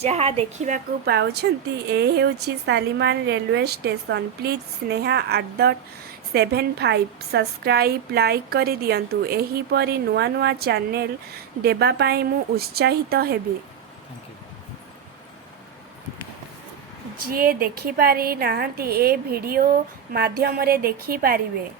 जहाँ देखा पाउछंती ए हेउछि Shalimar railway station. Please Sneha @75 subscribe like कर दियंतु। एहीपरि नुआ नुआ चैनल देबापाई मु उत्साहित हेबि। जी देखिपारि नाहंती ए वीडियो माध्यम रे देखि पारिबे।